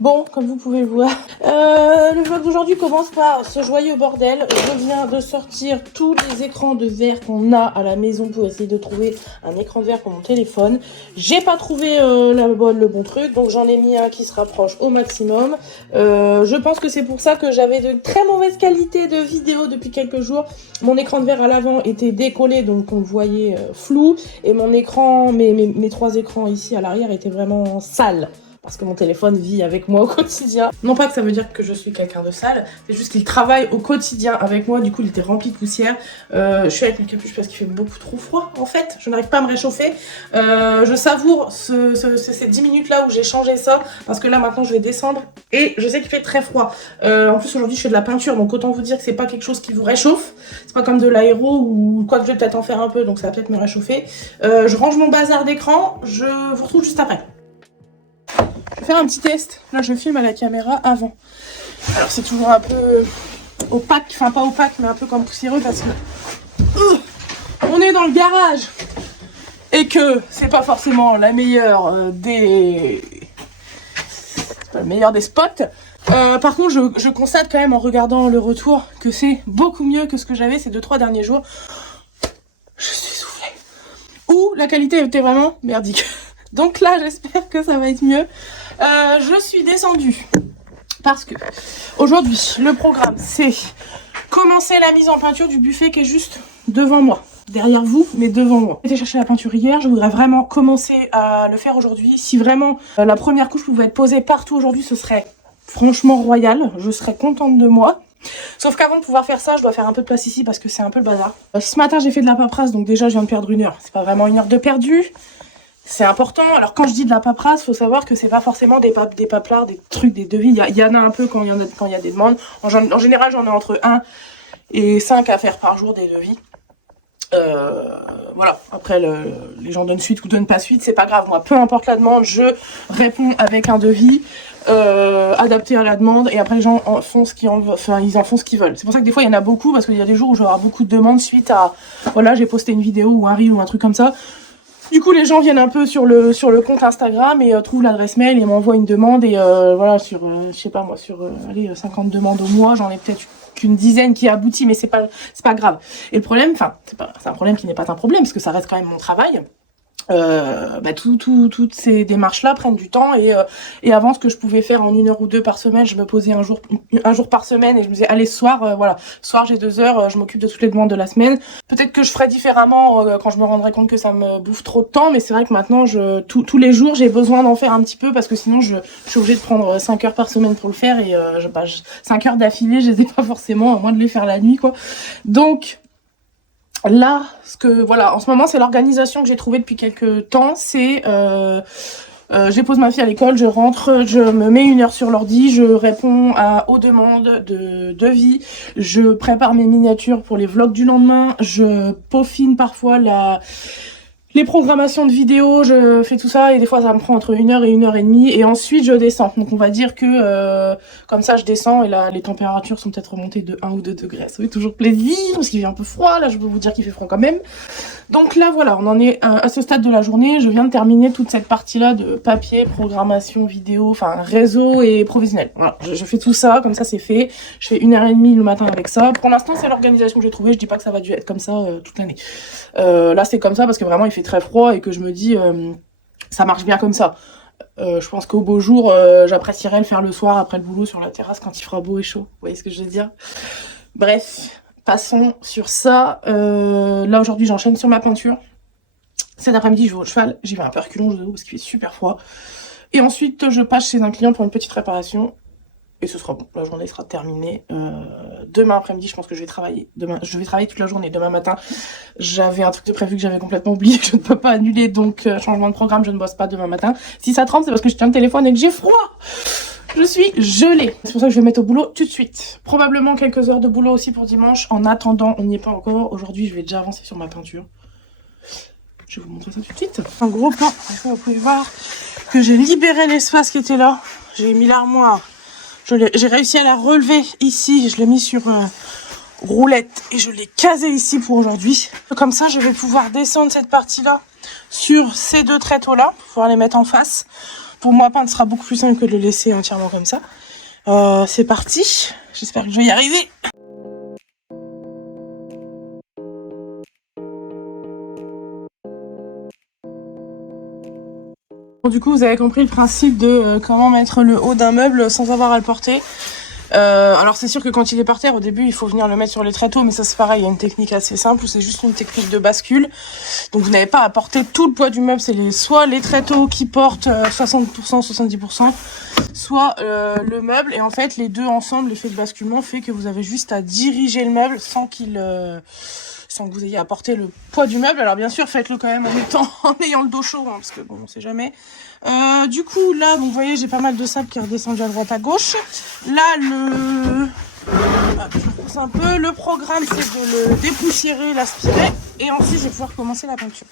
Bon, comme vous pouvez le voir, le vlog d'aujourd'hui commence par ce joyeux bordel. Je viens de sortir tous les écrans de verre qu'on a à la maison pour essayer de trouver un écran de verre pour mon téléphone. J'ai pas trouvé le bon truc, donc j'en ai mis un qui se rapproche au maximum. Je pense que c'est pour ça que j'avais de très mauvaise qualité de vidéo depuis quelques jours. Mon écran de verre à l'avant était décollé, donc on le voyait flou. Et mon écran, mes trois écrans ici à l'arrière étaient vraiment sales. Parce que mon téléphone vit avec moi au quotidien. Non pas que ça veut dire que je suis quelqu'un de sale, c'est juste qu'il travaille au quotidien avec moi, du coup il était rempli de poussière. Je suis avec ma capuche parce qu'il fait beaucoup trop froid en fait, je n'arrive pas à me réchauffer. Je savoure ces 10 minutes là où j'ai changé ça, parce que là maintenant je vais descendre et je sais qu'il fait très froid. En plus aujourd'hui je fais de la peinture, donc autant vous dire que c'est pas quelque chose qui vous réchauffe. C'est pas comme de l'aéro ou quoi que je vais peut-être en faire un peu, donc ça va peut-être me réchauffer. Je range mon bazar d'écran, je vous retrouve juste après. Je vais faire un petit test. Là, je filme à la caméra avant. Alors, c'est toujours un peu opaque. Enfin, pas opaque, mais un peu comme poussiéreux parce que on est dans le garage. Et que c'est pas forcément la meilleure des... C'est pas le meilleur des spots. Par contre, je constate quand même en regardant le retour que c'est beaucoup mieux que ce que j'avais ces 2-3 derniers jours. Je suis soufflée. Ou la qualité était vraiment merdique. Donc là, j'espère que ça va être mieux. Je suis descendue parce que aujourd'hui, le programme, c'est commencer la mise en peinture du buffet qui est juste devant moi. Derrière vous, mais devant moi. J'ai été chercher la peinture hier, je voudrais vraiment commencer à le faire aujourd'hui. Si vraiment la première couche pouvait être posée partout aujourd'hui, ce serait franchement royal. Je serais contente de moi. Sauf qu'avant de pouvoir faire ça, je dois faire un peu de place ici parce que c'est un peu le bazar. Ce matin, j'ai fait de la paperasse, donc déjà, je viens de perdre 1 heure. C'est pas vraiment 1 heure de perdu. C'est important. Alors quand je dis de la paperasse, faut savoir que c'est pas forcément des paplards, des trucs, des devis. Il y en a un peu quand il y a des demandes. En général, j'en ai entre 1 et 5 à faire par jour des devis. Voilà. Après, les gens donnent suite ou donnent pas suite, c'est pas grave. Moi, peu importe la demande, je réponds avec un devis adapté à la demande. Et après, les gens en font ce qu'ils en veulent. C'est pour ça que des fois, il y en a beaucoup parce qu'il y a des jours où j'aurai beaucoup de demandes suite à, voilà, j'ai posté une vidéo ou un reel ou un truc comme ça. Du coup, les gens viennent un peu sur le compte Instagram et trouvent l'adresse mail et m'envoient une demande. Et voilà, sur, je sais pas moi, sur 50 demandes au mois, j'en ai peut-être qu'une dizaine qui aboutit, mais c'est pas grave. Et le problème, enfin, c'est un problème qui n'est pas un problème, parce que ça reste quand même mon travail. Toutes ces démarches-là prennent du temps et avant ce que je pouvais faire en 1 heure ou 2 par semaine, je me posais un jour par semaine et je me disais allez ce soir, voilà, ce soir j'ai 2 heures, je m'occupe de toutes les demandes de la semaine. Peut-être que je ferais différemment quand je me rendrais compte que ça me bouffe trop de temps, mais c'est vrai que maintenant tous les jours j'ai besoin d'en faire un petit peu parce que sinon je suis obligée de prendre 5 heures par semaine pour le faire et 5 heures d'affilée, je les ai pas forcément, à moins de les faire la nuit quoi. Donc là, en ce moment, c'est l'organisation que j'ai trouvée depuis quelques temps. C'est, je pose ma fille à l'école, je rentre, je me mets 1 heure sur l'ordi, je réponds aux demandes de devis, je prépare mes miniatures pour les vlogs du lendemain, je peaufine parfois les programmations de vidéos, je fais tout ça et des fois ça me prend entre 1 heure et 1h30 et ensuite je descends. Donc on va dire que comme ça je descends et là les températures sont peut-être remontées de 1 ou 2 degrés. Ça fait toujours plaisir parce qu'il fait un peu froid, là je peux vous dire qu'il fait froid quand même. Donc là voilà, on en est à ce stade de la journée. Je viens de terminer toute cette partie-là de papier, programmation, vidéo, enfin réseau et professionnel. Voilà, je fais tout ça, comme ça c'est fait. Je fais 1h30 le matin avec ça. Pour l'instant c'est l'organisation que j'ai trouvée, je dis pas que ça va dû être comme ça toute l'année. Là c'est comme ça parce que vraiment il fait très froid et que je me dis ça marche bien comme ça. Je pense qu'au beau jour j'apprécierais le faire le soir après le boulot sur la terrasse quand il fera beau et chaud. Vous voyez ce que je veux dire? Bref, passons sur ça. Là aujourd'hui j'enchaîne sur ma peinture. Cet après-midi je vais au cheval, j'y vais un peu reculons parce qu'il fait super froid. Et ensuite je passe chez un client pour une petite réparation. Et ce sera bon, la journée sera terminée. Demain après-midi, je pense que je vais travailler. Je vais travailler toute la journée. Demain matin, j'avais un truc de prévu que j'avais complètement oublié, que je ne peux pas annuler. Donc, changement de programme, je ne bosse pas demain matin. Si ça trempe, c'est parce que je tiens le téléphone et que j'ai froid. Je suis gelée. C'est pour ça que je vais me mettre au boulot tout de suite. Probablement quelques heures de boulot aussi pour dimanche. En attendant, on n'y est pas encore. Aujourd'hui, je vais déjà avancer sur ma peinture. Je vais vous montrer ça tout de suite. Un gros plan. Vous pouvez voir que j'ai libéré l'espace qui était là. J'ai mis l'armoire. J'ai réussi à la relever ici, je l'ai mis sur roulette et je l'ai casé ici pour aujourd'hui. Comme ça, je vais pouvoir descendre cette partie-là sur ces 2 tréteaux-là, pour pouvoir les mettre en face. Pour moi, peindre sera beaucoup plus simple que de le laisser entièrement comme ça. C'est parti. J'espère que je vais y arriver. Bon, du coup, vous avez compris le principe de comment mettre le haut d'un meuble sans avoir à le porter. Alors c'est sûr que quand il est par terre, au début, il faut venir le mettre sur les tréteaux, mais ça c'est pareil, il y a une technique assez simple, c'est juste une technique de bascule. Donc vous n'avez pas à porter tout le poids du meuble, c'est soit les tréteaux qui portent 60%, 70%, soit le meuble, et en fait les deux ensemble, l'effet de basculement fait que vous avez juste à diriger le meuble sans que vous ayez à porter le poids du meuble. Alors bien sûr, faites-le quand même en ayant le dos chaud, hein, parce que bon, on sait jamais. Du coup, là, donc, vous voyez, j'ai pas mal de sable qui est redescendu à droite à gauche. Là, je pousse un peu. Le programme, c'est de le dépoussiérer, l'aspirer, et ensuite, je vais pouvoir commencer la peinture.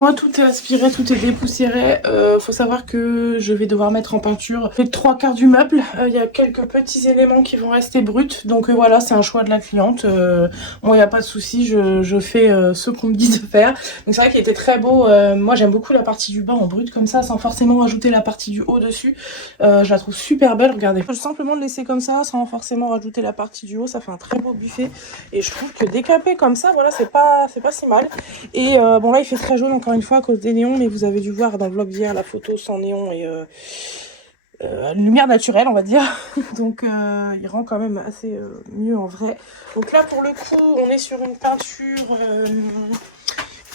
Moi, tout est aspiré, tout est dépoussiéré. Faut savoir que je vais devoir mettre en peinture les 3/4 du meuble. Il y a quelques petits éléments qui vont rester bruts. Donc voilà, c'est un choix de la cliente. Moi, il n'y a pas de souci, je fais ce qu'on me dit de faire. Donc c'est vrai qu'il était très beau. Moi, j'aime beaucoup la partie du bas en brut comme ça, sans forcément rajouter la partie du haut dessus. Je la trouve super belle, regardez. Faut simplement le laisser comme ça, sans forcément rajouter la partie du haut. Ça fait un très beau buffet. Et je trouve que décapé comme ça, voilà, c'est pas si mal. Et bon, là, il fait très jaune encore une fois à cause des néons, mais vous avez dû voir dans le vlog d'hier la photo sans néon et lumière naturelle, on va dire. Donc il rend quand même assez mieux en vrai. Donc là, pour le coup, on est sur une peinture.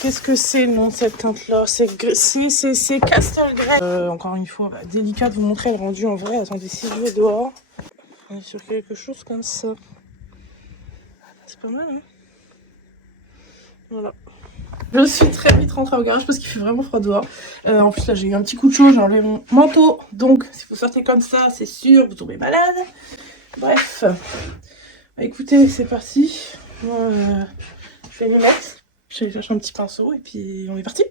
Qu'est-ce que c'est, non, cette teinte-là? C'est Castle Grey. Encore une fois, délicat de vous montrer le rendu en vrai. Attendez, si je vais dehors, on est sur quelque chose comme ça. C'est pas mal, hein? Voilà. Je suis très vite rentrée au garage parce qu'il fait vraiment froid dehors. En plus là j'ai eu un petit coup de chaud, j'ai enlevé mon manteau. Donc si vous sortez comme ça, c'est sûr, vous tombez malade. Bref. Écoutez, c'est parti. Moi, je vais me mettre. Je vais chercher un petit pinceau et puis on est parti.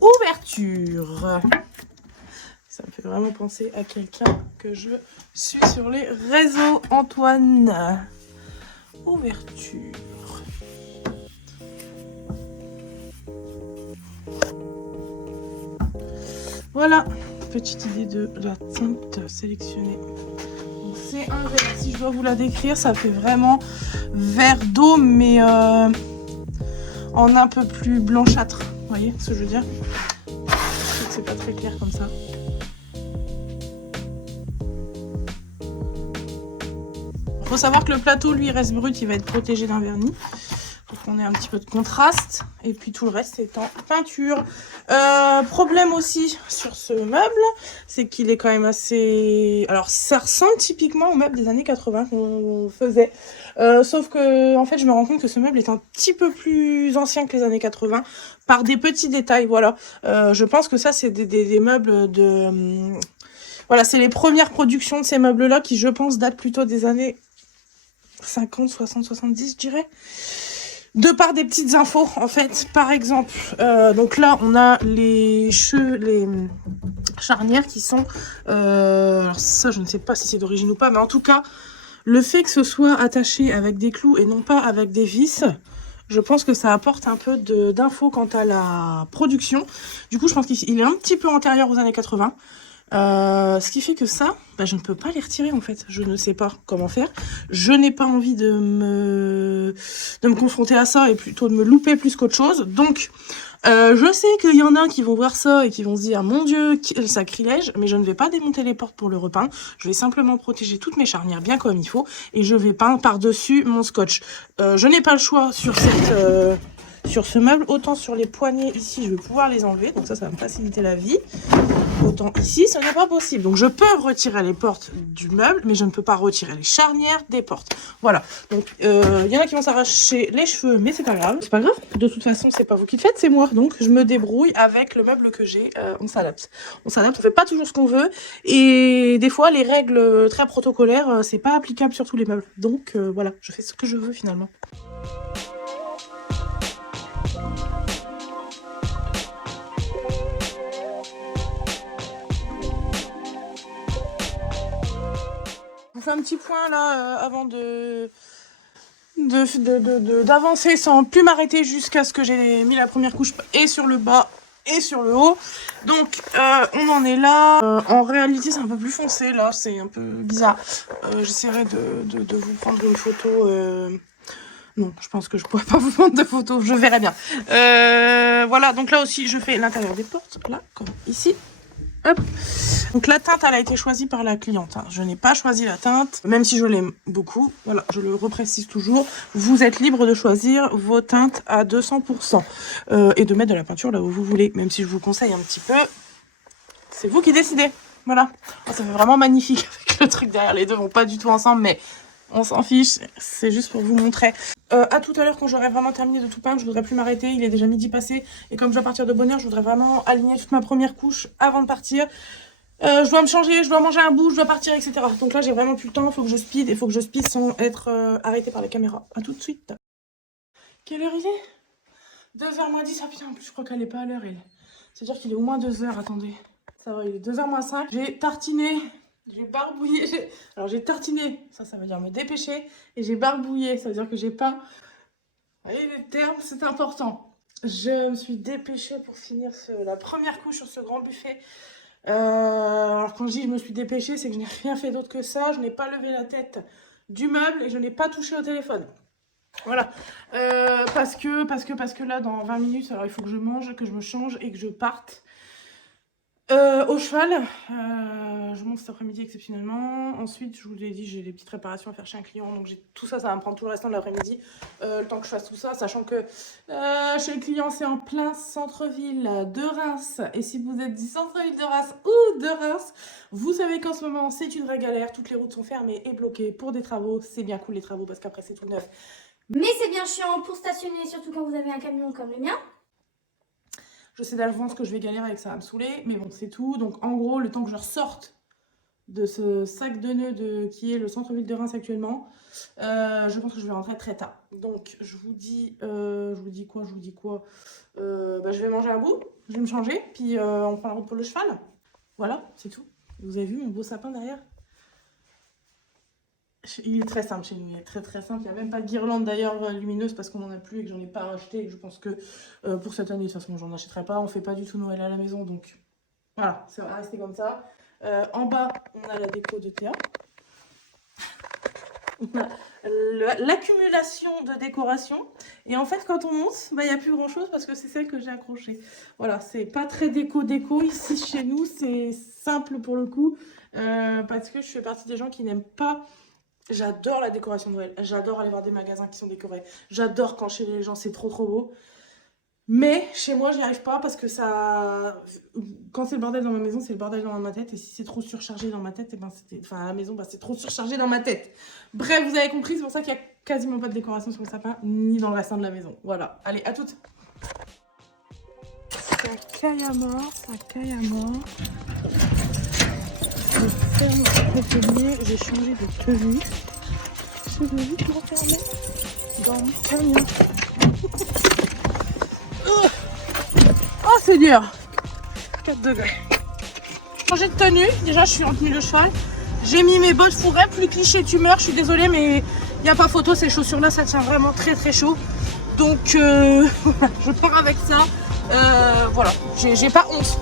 Ouverture. Ça me fait vraiment penser à quelqu'un que je suis sur les réseaux. Antoine. Ouverture. Voilà, petite idée de la teinte sélectionnée. C'est un vert, si je dois vous la décrire, ça fait vraiment vert d'eau, mais en un peu plus blanchâtre. Vous voyez ce que je veux dire? C'est pas très clair comme ça. Il faut savoir que le plateau, lui, reste brut, il va être protégé d'un vernis. Donc on a un petit peu de contraste. Et puis tout le reste est en peinture. Problème aussi sur ce meuble, c'est qu'il est quand même assez... Alors ça ressemble typiquement au meuble des années 80 qu'on faisait. Sauf que en fait je me rends compte que ce meuble est un petit peu plus ancien que les années 80. Par des petits détails, voilà. Je pense que ça c'est des meubles de... Voilà, c'est les premières productions de ces meubles-là qui je pense datent plutôt des années 50, 60, 70 je dirais. De par des petites infos, en fait, par exemple, donc là, on a les charnières qui sont, alors ça, je ne sais pas si c'est d'origine ou pas, mais en tout cas, le fait que ce soit attaché avec des clous et non pas avec des vis, je pense que ça apporte un peu d'infos quant à la production. Du coup, je pense qu'il est un petit peu antérieur aux années 80. Ce qui fait que ça, je ne peux pas les retirer en fait. Je ne sais pas comment faire. Je n'ai pas envie de me confronter à ça et plutôt de me louper plus qu'autre chose. Donc, je sais qu'il y en a qui vont voir ça et qui vont se dire « Mon Dieu, quel sacrilège !» Mais je ne vais pas démonter les portes pour le repeindre. Je vais simplement protéger toutes mes charnières bien comme il faut. Et je vais peindre par-dessus mon scotch. Je n'ai pas le choix sur sur ce meuble. Autant sur les poignées ici, je vais pouvoir les enlever. Donc ça va me faciliter la vie. Autant ici, ce n'est pas possible. Donc je peux retirer les portes du meuble, mais je ne peux pas retirer les charnières des portes. Voilà. Donc il y en a qui vont s'arracher les cheveux, mais c'est pas grave. C'est pas grave. De toute façon, c'est pas vous qui le faites, c'est moi. Donc je me débrouille avec le meuble que j'ai. On s'adapte. On fait pas toujours ce qu'on veut. Et des fois, les règles très protocolaires, c'est pas applicable sur tous les meubles. Donc voilà, je fais ce que je veux finalement. fais un petit point là avant d'avancer sans plus m'arrêter jusqu'à ce que j'ai mis la première couche et sur le bas et sur le haut. Donc on en est là. En réalité c'est un peu plus foncé là, c'est un peu bizarre. J'essaierai de vous prendre une photo. Non, je pense que je pourrais pas vous prendre de photo, je verrai bien. Voilà, donc là aussi je fais l'intérieur des portes, là, comme ici. Hop. Donc la teinte elle a été choisie par la cliente, hein. Je n'ai pas choisi la teinte, même si je l'aime beaucoup. Voilà, je le reprécise toujours, vous êtes libre de choisir vos teintes à 200% et de mettre de la peinture là où vous voulez, même si je vous conseille un petit peu, c'est vous qui décidez. Voilà, oh, ça fait vraiment magnifique avec le truc derrière, les deux vont pas du tout ensemble, mais on s'en fiche, c'est juste pour vous montrer. À tout à l'heure, quand j'aurai vraiment terminé de tout peindre, je voudrais plus m'arrêter, il est déjà midi passé, et comme je dois partir de bonne heure, je voudrais vraiment aligner toute ma première couche avant de partir. Je dois me changer, je dois manger un bout, je dois partir, etc. Donc là, j'ai vraiment plus le temps, il faut que je speed, et il faut que je speed sans être arrêtée par la caméra. À tout de suite. Quelle heure il est? 2h moins 10, ah putain, en plus je crois qu'elle est pas à l'heure, elle. C'est-à-dire qu'il est au moins 2h, attendez. Ça va, il est 2h moins 5. J'ai tartiné, j'ai barbouillé, alors j'ai tartiné, ça veut dire me dépêcher, et j'ai barbouillé, ça veut dire que j'ai pas... Vous voyez les termes, c'est important. Je me suis dépêchée pour finir la première couche sur ce grand buffet. Alors quand je dis je me suis dépêchée, c'est que je n'ai rien fait d'autre que ça, je n'ai pas levé la tête du meuble et je n'ai pas touché au téléphone. Voilà, parce que là dans 20 minutes, alors il faut que je mange, que je me change et que je parte. Au cheval, je monte cet après-midi exceptionnellement. Ensuite, je vous l'ai dit, j'ai des petites réparations à faire chez un client. Donc tout ça, ça va me prendre tout le restant de l'après-midi. Le temps que je fasse tout ça, sachant que chez le client, c'est en plein centre-ville de Reims. Et si vous êtes du centre-ville de Reims ou de Reims, vous savez qu'en ce moment, c'est une vraie galère. Toutes les routes sont fermées et bloquées pour des travaux. C'est bien cool les travaux parce qu'après, c'est tout neuf. Mais c'est bien chiant pour stationner, surtout quand vous avez un camion comme le mien. Je sais d'avance que je vais galérer avec ça, va me saouler, mais bon, c'est tout. Donc, en gros, le temps que je ressorte de ce sac de nœuds qui est le centre-ville de Reims actuellement, je pense que je vais rentrer très tard. Donc, je vous dis quoi? Je vais manger un bout, je vais me changer, puis on prend la route pour le cheval. Voilà, c'est tout. Vous avez vu mon beau sapin derrière? Il est très simple chez nous, il est très très simple. Il n'y a même pas de guirlande d'ailleurs lumineuse parce qu'on n'en a plus et que j'en ai pas racheté. Et je pense que pour cette année, de toute façon, j'en achèterai pas. On fait pas du tout Noël à la maison, donc voilà, ça va rester comme ça. En bas, on a la déco de Théa. L'accumulation de décoration. Et en fait, quand on monte, il n'y a plus grand chose parce que c'est celle que j'ai accrochée. Voilà, c'est pas très déco ici chez nous. C'est simple pour le coup parce que je fais partie des gens qui n'aiment pas. J'adore la décoration de Noël, j'adore aller voir des magasins qui sont décorés, j'adore quand chez les gens c'est trop trop beau. Mais chez moi j'y arrive pas parce que ça... Quand c'est le bordel dans ma maison, c'est le bordel dans ma tête. Et si c'est trop surchargé dans ma tête, et ben à la maison, c'est trop surchargé dans ma tête. Bref, vous avez compris, c'est pour ça qu'il n'y a quasiment pas de décoration sur le sapin, ni dans le restant de la maison. Voilà, allez, à toutes. Ça caille à mort, ça caille à mort. Je ferme l'atelier, j'ai changé de tenue. Je vais vite m'enfermer dans mon camion. Oh c'est dur. 4 degrés. Changé de tenue, déjà je suis en tenue de cheval. J'ai mis mes bottes fourrées, plus cliché tumeur, je suis désolée mais il n'y a pas photo, ces chaussures là ça tient vraiment très très chaud. Donc je pars avec ça. Voilà, j'ai pas honte.